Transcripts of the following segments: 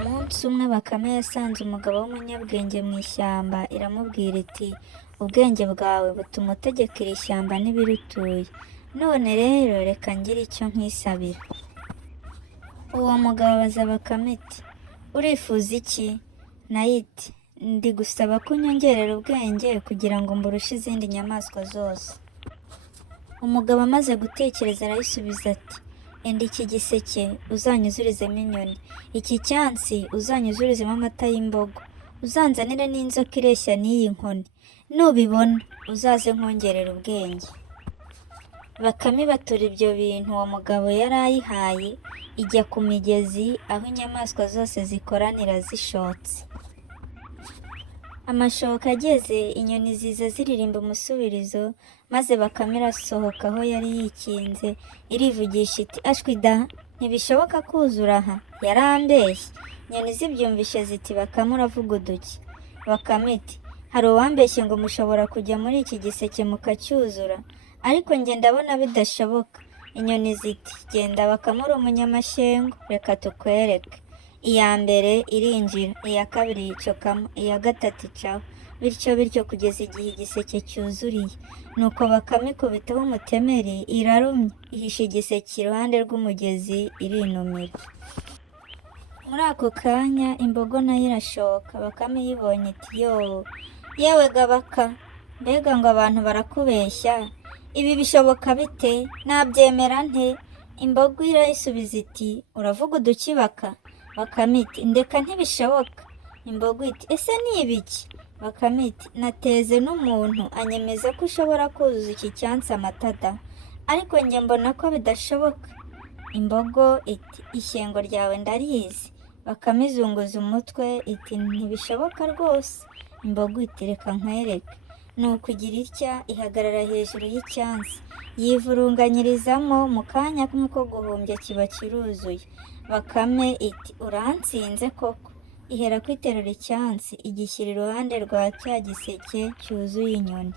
Umunsi umwe Bakame yasanze umugabo w'umunyabwenge mu ishyamba, iramubwira iti ubwenge bwawe butuma utegeka iri shyamba n'ibirituye, none rero reka ngire icyo nkwisabira. Uwo mugabo abaza Bakame iti urifuza iki? Nayo iti ndi gusaba ko unyongerera ubwenge kugira ngo mburushe izindi nyamaswa zose. Umugabo amaze gutekereza arayisubiza ati enda iki giseke uzanyuzurizemo inyoni, iki cyansi uzanyuzurizemo amata y'imbogo, uzanzanire n'inzoka ireshya n'iyi nkoni, nubibona uzaze nkongerera ubwenge. Bakame ibatura ibyo bintu uwo mugabo yari ayihaye, ijya ku migezi aho inyamaswa zose zikoranira zishotse. Amashoka ageze, inyoni ziza ziririmba umusubirizo, maze Bakame irasohoka aho yari yikinze, irivugisha iti ashwi da, ntibishoboka kuzura aha, yarambeshye. Inyoni zibyumvishe ziti Bakame uravuga uduki? Bakame iti hari uwambeshye ngo mushobora kujya muri iki giseke mukacyuzura, ariko njye ndabona bidashoboka. Inyoni ziti genda Bakame uri umunyamashyengo, reka tukwereke. Iya mbere irinjira, iya kabiri yicokamo, iya gatatu icaho, bityo kugeza igihe igiseke cyuzuriye. Nuko Bakame ikubitaho umutemeri, irarumya, ihisha igiseke iruhande rw'umugezi, irinumira. Muri ako kanya imbogo nayo irashoka. Bakame yibonye iti yewe gabaka, mbega ngo abantu barakubeshya, ibi bishoboka bite? Nabyemera nte? Imbogo irayisubiza iti uravuga uduki Baka? Bakame iti ndeka ntibishoboka. Imbogo iti ese ni ibiki? Bakame iti nateze n'umuntu anyemeza ko ushobora kuzuza iki cyansi amata da, ariko njye mbona ko bidashoboka. Imbogo iti ishyengo ryawe ndarizi. Bakame izunguza umutwe iti ntibishoboka rwose. Imbogo iti reka nkwereke. Nuko igira itya ihagarara hejuru y'icyansi, yivurunganyirizamo, mu kanya nk'uko guhumbya kiba kiruzuye. Bakame iti urantsinze koko. Ihera kwiterura icyansi, igishyira iruhande rwa cya giseke cyuzuye inyoni.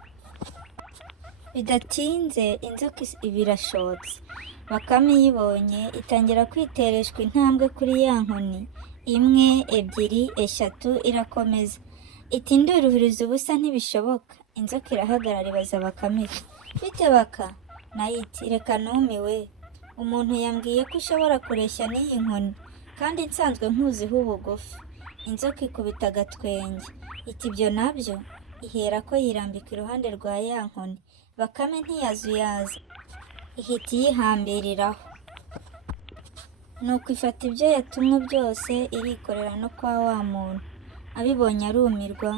Bidatinze inzoka iba irashotse. Bakame iyibonye itangira kwitereshwa intambwe kuri ya nkoni, imwe, ebyiri, eshatu, irakomeza. Iti nduruhiriza ubusa ntibishoboka. Inzoka irahagarara ibaza Bakame iti bite Baka? Nayo iti reka numiwe, umuntu yambwiye ko ushobora kureshya n'iyi nkoni, kandi nsanzwe nkuziho ubugufi. Inzoka ikubita agatwenge iti ibyo nabyo, ihera ko yirambika iruhande rwa ya nkoni. Bakame ntiyazuyaza, ihita iyihambiriraho. Nuko ifata ibyo yatumwe byose irikorera no kwa wa muntu. Abibonye arumirwa,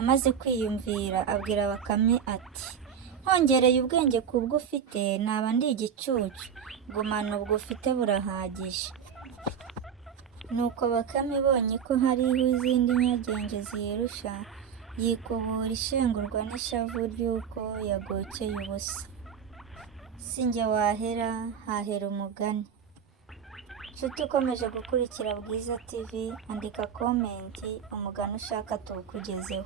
amaze kwiyumvira abwira Bakame ati nkongereye ubwenge ku bwo ufite naba ndi igicucu, gumana ubwo ufite burahagije. Nuko Bakame ibonye ko hariho izindi nyagenge ziyirusha, yikubura ishengurwa n'ishavu ry'uko yagokeye ubusa. Sinjye wahera hahera umugani. Nshuti ukomeje gukurikira Bwiza TV, andika komenti umugani ushaka tuwukugezeho.